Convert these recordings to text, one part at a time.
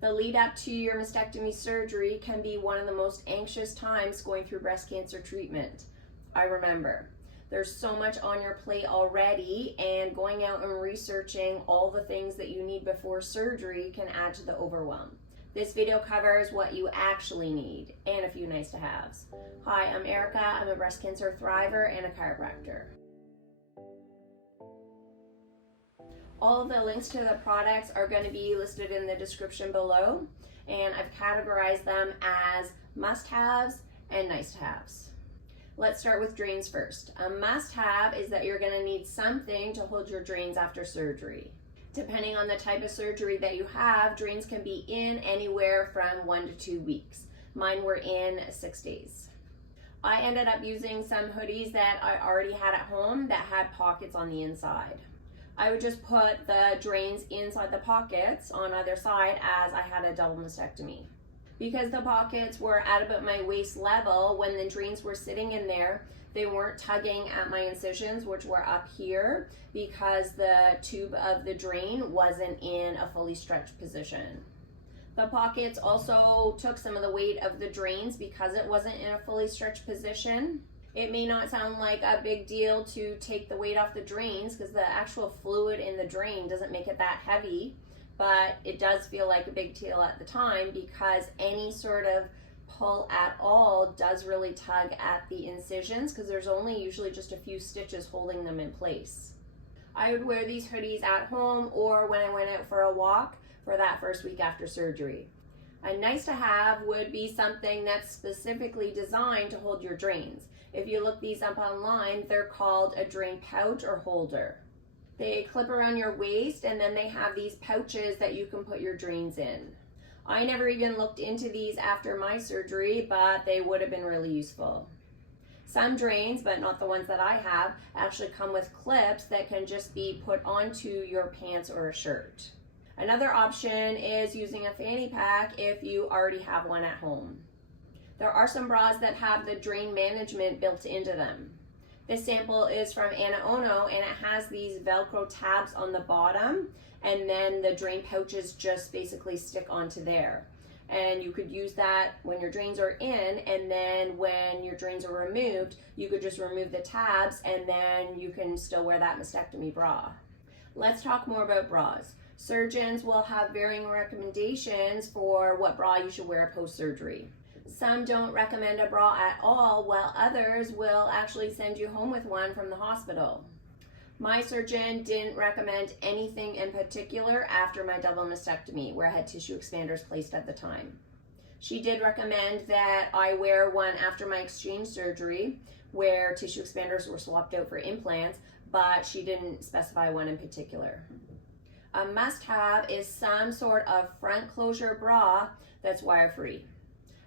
The lead up to your mastectomy surgery can be one of the most anxious times going through breast cancer treatment. I remember. There's so much on your plate already, and going out and researching all the things that you need before surgery can add to the overwhelm. This video covers what you actually need and a few nice to haves. Hi, I'm Erica. I'm a breast cancer thriver and a chiropractor. All of the links to the products are going to be listed in the description below, and I've categorized them as must-haves and nice-to-haves. Let's start with drains first. A must-have is that you're going to need something to hold your drains after surgery. Depending on the type of surgery that you have, drains can be in anywhere from 1 to 2 weeks. Mine were in 6 days. I ended up using some hoodies that I already had at home that had pockets on the inside. I would just put the drains inside the pockets on either side as I had a double mastectomy. Because the pockets were at about my waist level, when the drains were sitting in there, they weren't tugging at my incisions, which were up here, because the tube of the drain wasn't in a fully stretched position. The pockets also took some of the weight of the drains because it wasn't in a fully stretched position. It may not sound like a big deal to take the weight off the drains because the actual fluid in the drain doesn't make it that heavy, but it does feel like a big deal at the time because any sort of pull at all does really tug at the incisions because there's only usually just a few stitches holding them in place. I would wear these hoodies at home or when I went out for a walk for that first week after surgery. A nice to have would be something that's specifically designed to hold your drains. If you look these up online, they're called a drain pouch or holder. They clip around your waist and then they have these pouches that you can put your drains in. I never even looked into these after my surgery, but they would have been really useful. Some drains, but not the ones that I have, actually come with clips that can just be put onto your pants or a shirt. Another option is using a fanny pack if you already have one at home. There are some bras that have the drain management built into them. This sample is from Anna Ono and it has these Velcro tabs on the bottom and then the drain pouches just basically stick onto there. And you could use that when your drains are in, and then when your drains are removed, you could just remove the tabs and then you can still wear that mastectomy bra. Let's talk more about bras. Surgeons will have varying recommendations for what bra you should wear post-surgery. Some don't recommend a bra at all, while others will actually send you home with one from the hospital. My surgeon didn't recommend anything in particular after my double mastectomy, where I had tissue expanders placed at the time. She did recommend that I wear one after my exchange surgery, where tissue expanders were swapped out for implants, but she didn't specify one in particular. A must-have is some sort of front closure bra that's wire-free.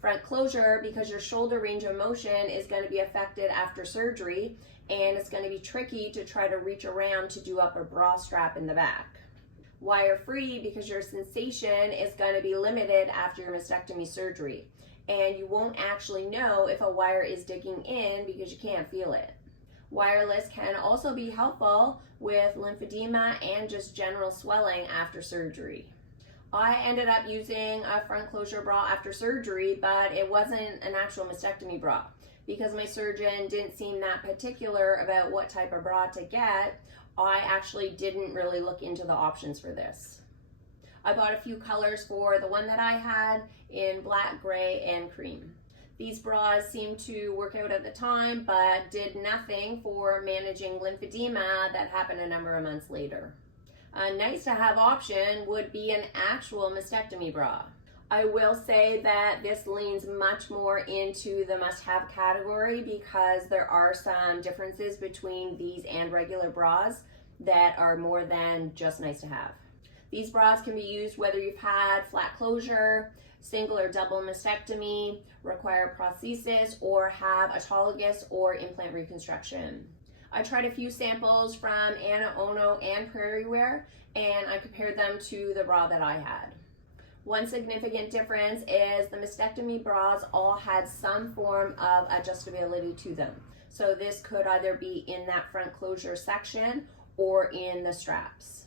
Front closure because your shoulder range of motion is going to be affected after surgery, and it's going to be tricky to try to reach around to do up a bra strap in the back. Wire-free because your sensation is going to be limited after your mastectomy surgery, and you won't actually know if a wire is digging in because you can't feel it. Wireless can also be helpful with lymphedema and just general swelling after surgery. I ended up using a front closure bra after surgery, but it wasn't an actual mastectomy bra. Because my surgeon didn't seem that particular about what type of bra to get, I actually didn't really look into the options for this. I bought a few colors for the one that I had in black, gray, and cream. These bras seemed to work out at the time, but did nothing for managing lymphedema that happened a number of months later. A nice to have option would be an actual mastectomy bra. I will say that this leans much more into the must-have category because there are some differences between these and regular bras that are more than just nice to have. These bras can be used whether you've had flat closure, single or double mastectomy, require prosthesis, or have autologous or implant reconstruction. I tried a few samples from Anna Ono and Prairie Wear, and I compared them to the bra that I had. One significant difference is the mastectomy bras all had some form of adjustability to them. So this could either be in that front closure section or in the straps.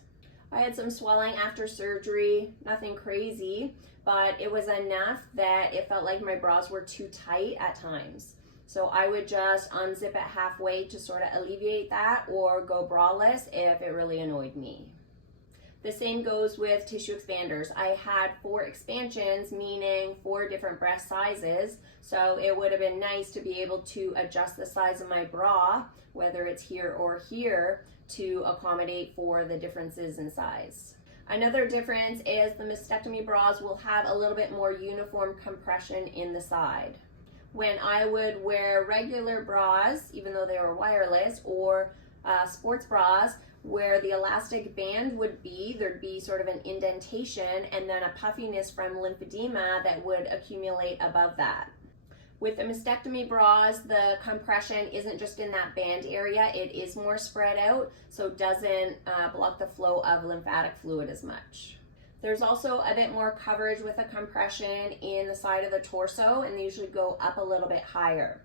I had some swelling after surgery, nothing crazy, but it was enough that it felt like my bras were too tight at times. So I would just unzip it halfway to sort of alleviate that, or go braless if it really annoyed me. The same goes with tissue expanders. I had 4 expansions, meaning 4 different breast sizes. So it would have been nice to be able to adjust the size of my bra, whether it's here or here, to accommodate for the differences in size. Another difference is the mastectomy bras will have a little bit more uniform compression in the side. When I would wear regular bras, even though they were wireless, or sports bras, where the elastic band would be, there'd be sort of an indentation and then a puffiness from lymphedema that would accumulate above that. With the mastectomy bras, the compression isn't just in that band area, it is more spread out, so it doesn't block the flow of lymphatic fluid as much. There's also a bit more coverage with a compression in the side of the torso, and they usually go up a little bit higher.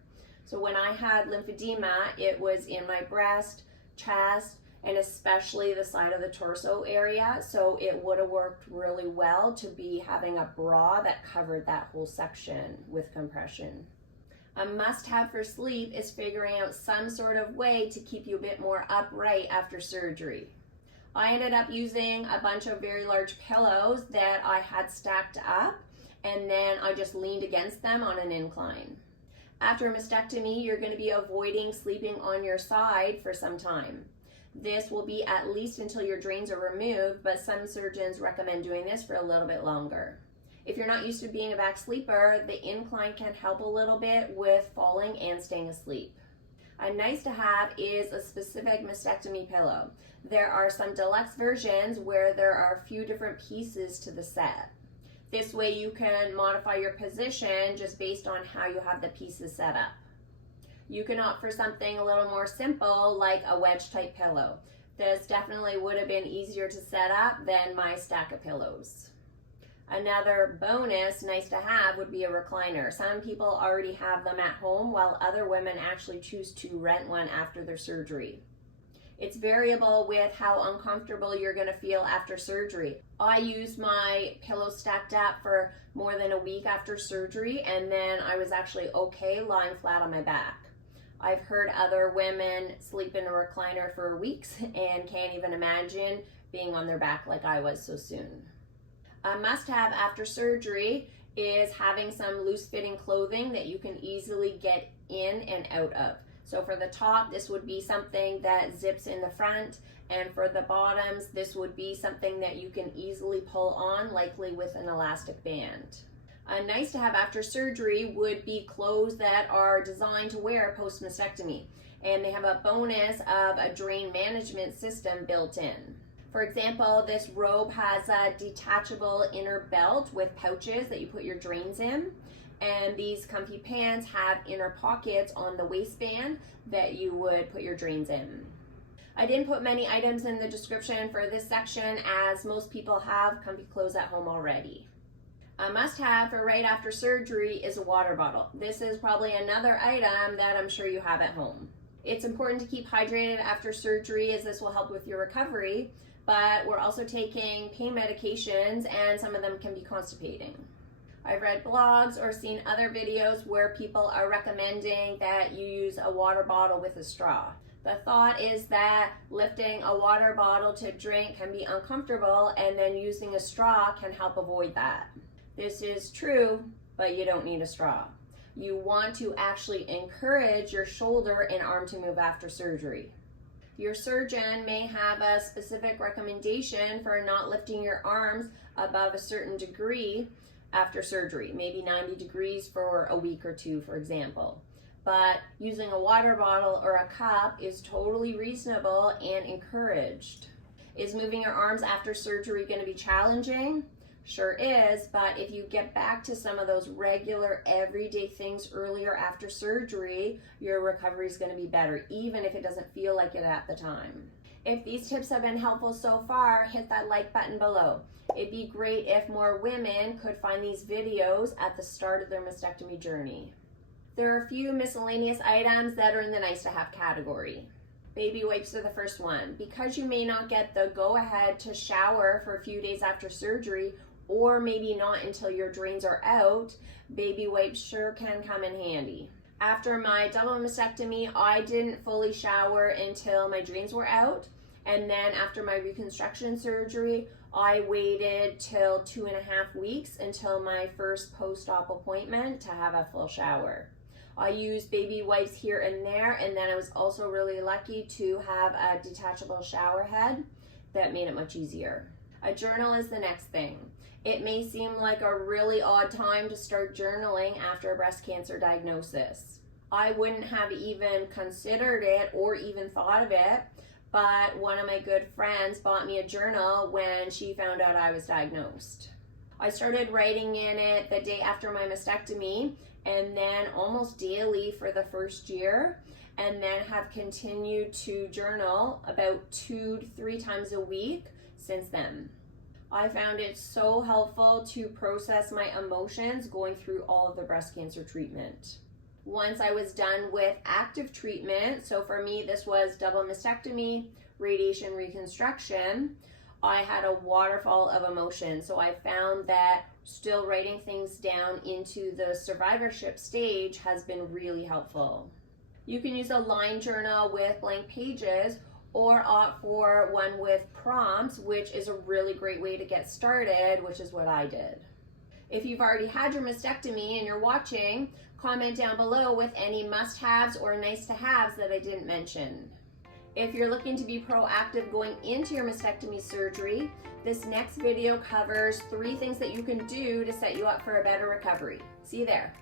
So when I had lymphedema, it was in my breast, chest, and especially the side of the torso area, so it would have worked really well to be having a bra that covered that whole section with compression. A must-have for sleep is figuring out some sort of way to keep you a bit more upright after surgery. I ended up using a bunch of very large pillows that I had stacked up, and then I just leaned against them on an incline. After a mastectomy, you're going to be avoiding sleeping on your side for some time. This will be at least until your drains are removed, but some surgeons recommend doing this for a little bit longer. If you're not used to being a back sleeper, the incline can help a little bit with falling and staying asleep. A nice to have is a specific mastectomy pillow. There are some deluxe versions where there are a few different pieces to the set. This way you can modify your position just based on how you have the pieces set up. You can opt for something a little more simple, like a wedge type pillow. This definitely would have been easier to set up than my stack of pillows. Another bonus nice to have would be a recliner. Some people already have them at home, while other women actually choose to rent one after their surgery. It's variable with how uncomfortable you're going to feel after surgery. I used my pillow stacked up for more than a week after surgery, and then I was actually okay lying flat on my back. I've heard other women sleep in a recliner for weeks and can't even imagine being on their back like I was so soon. A must-have after surgery is having some loose-fitting clothing that you can easily get in and out of. So for the top, this would be something that zips in the front, and for the bottoms, this would be something that you can easily pull on, likely with an elastic band. Nice to have after surgery would be clothes that are designed to wear post-mastectomy, and they have a bonus of a drain management system built in. For example, this robe has a detachable inner belt with pouches that you put your drains in, and these comfy pants have inner pockets on the waistband that you would put your drains in. I didn't put many items in the description for this section, as most people have comfy clothes at home already. A must-have for right after surgery is a water bottle. This is probably another item that I'm sure you have at home. It's important to keep hydrated after surgery, as this will help with your recovery, but we're also taking pain medications, and some of them can be constipating. I've read blogs or seen other videos where people are recommending that you use a water bottle with a straw. The thought is that lifting a water bottle to drink can be uncomfortable, and then using a straw can help avoid that. This is true, but you don't need a straw. You want to actually encourage your shoulder and arm to move after surgery. Your surgeon may have a specific recommendation for not lifting your arms above a certain degree after surgery, maybe 90 degrees for a week or two, for example. But using a water bottle or a cup is totally reasonable and encouraged. Is moving your arms after surgery going to be challenging? Sure is, but if you get back to some of those regular everyday things earlier after surgery, your recovery is going to be better, even if it doesn't feel like it at the time. If these tips have been helpful so far, hit that like button below. It'd be great if more women could find these videos at the start of their mastectomy journey. There are a few miscellaneous items that are in the nice to have category. Baby wipes are the first one. Because you may not get the go-ahead to shower for a few days after surgery, or maybe not until your drains are out, baby wipes sure can come in handy. After my double mastectomy, I didn't fully shower until my drains were out. And then after my reconstruction surgery, I waited till 2.5 weeks until my first post-op appointment to have a full shower. I used baby wipes here and there, and then I was also really lucky to have a detachable shower head that made it much easier. A journal is the next thing. It may seem like a really odd time to start journaling after a breast cancer diagnosis. I wouldn't have even considered it or even thought of it, but one of my good friends bought me a journal when she found out I was diagnosed. I started writing in it the day after my mastectomy, and then almost daily for the first year, and then have continued to journal about 2 to 3 times a week since then. I found it so helpful to process my emotions going through all of the breast cancer treatment. Once I was done with active treatment, so for me this was double mastectomy, radiation reconstruction, I had a waterfall of emotion. So I found that still writing things down into the survivorship stage has been really helpful. You can use a line journal with blank pages or opt for one with prompts, which is a really great way to get started, which is what I did. If you've already had your mastectomy and you're watching, comment down below with any must-haves or nice-to-haves that I didn't mention. If you're looking to be proactive going into your mastectomy surgery, this next video covers 3 things that you can do to set you up for a better recovery. See you there.